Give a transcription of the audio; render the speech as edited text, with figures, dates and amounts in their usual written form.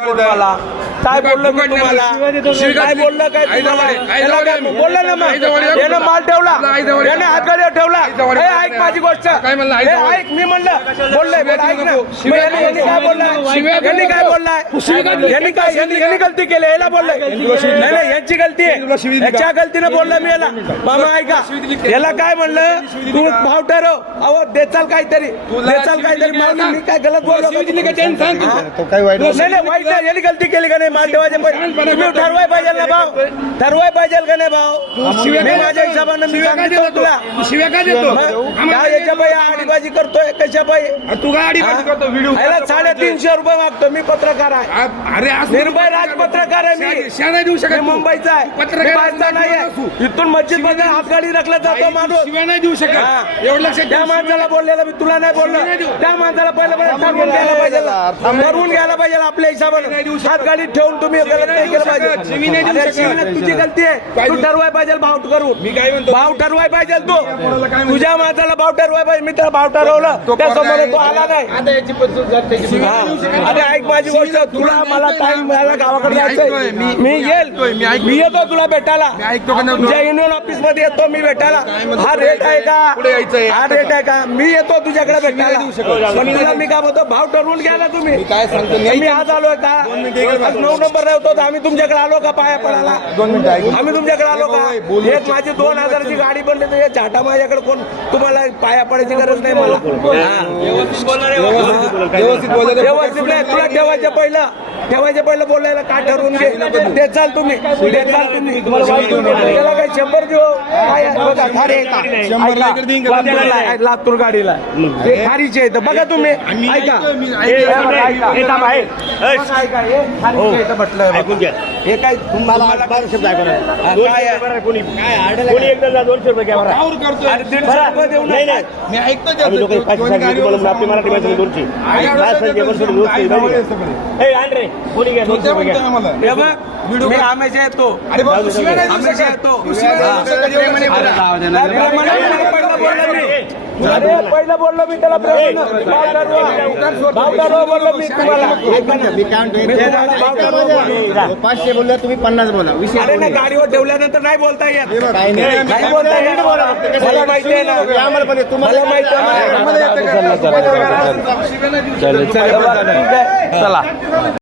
मला काय बोललं मी तुम्हाला काय बोललं काय तुम्हाला याला काय बोललं ना मग यानं माल ठेवला याने हातगाडी ठेवला हे ऐक माझी गोष्ट हे ऐक मी म्हणलं बोललंय बोल ऐक ना मग यांनी काय बोललाय यांनी काय बोललाय यांनी गलती केली याला बोललाय नाही नाही यांची गलती आहे याच्या गलतीनं बोलला मी याला मामा ऐका याला काय म्हणलं तू भाव ठरव अहो देचाल काहीतरी माऊली मी काय गलत बोललो नाही वाईट नाही यांनी गलती केली का नाही माल ठेवायचे तुम्ही ठरवाय पाहिजे ना भाव ठरवाय पाहिजे का नाही भाव मी माझ्या हिशोबानं मी सांगितलं तुला काय याच्या बाई आडीबाजी करतोय कशा बाई तू काय आडीबाजी करतो व्हिडिओ 350 रुपये मागतो मी पत्रकार आहे अरे निर्भय राजपत्रकार आहे मी नाही देऊ शकत मुंबईचा आहे पत्रकार नाही इथून मस्जिद मध्ये हातगाडी रखला जातो माणूस शिवाय नाही देऊ शकत एवढं लक्षात त्या माणसाला बोललेलं मी तुला नाही बोललो त्या माणसाला पहिलं ठरवून घ्यायला पाहिजे आपल्या हिशोबाने हातगाडी ठेवून तुम्ही गलत नाही केलं पाहिजे तुझी गलती आहे तू ठरवाय पाहिजे भाव करून मी काय म्हणतो भाव ठरवाय पाहिजे तू तुझ्या माणसाला भाव ठरवाय पाहिजे मी त्याला भाव ठरवलं त्यासमोर तो आला नाही अरे ऐक माझी गोष्ट तुला मला टाइम मिळाला गावाकडे जायचंय मी येतो तुला भेटायला तुझ्या युनियन ऑफिस मध्ये येतो मी भेटायला हा रेट आहे का हा रेट आहे का मी येतो तुझ्याकडे भेटायला पण तुला मी काय म्हणतो भाव ठरवून घ्यायला तुम्ही काय सांगतो मी आज आलोय का आज 9 नंबर होतो आम्ही तुमच्याकडे आलो का पाया पडायला आम्ही तुमच्याकडे आलो का एक माझी 2000ची गाडी बनली तर झाटा माझ्याकडे कोण तुम्हाला पाया पडायची गरज नाही मला व्यवस्थित नाही तुला ठेवायचं पहिलं बोलायला का ठरवून घे ते चाल तुम्ही त्याला काही 100 देऊ लातूर गाडीला ते खारीचे आहेत बघा तुम्ही ऐका म्हटलं हे काय तुम्हाला कोणी एकदा 200 रुपये घ्या अरे 150 रुपये देऊ नाही मी ऐकतो मराठी भाषेत 200 मी हमेशा येतो पहिलं बोललो मी त्याला बोललो मी तुम्हाला 500 बोलला तुम्ही 50 बोला अरे ना गाडीवर ठेवल्यानंतर नाही बोलता येत नाही बोलता येत मला माहिती आहे ना तुम्हाला माहिती आहे चला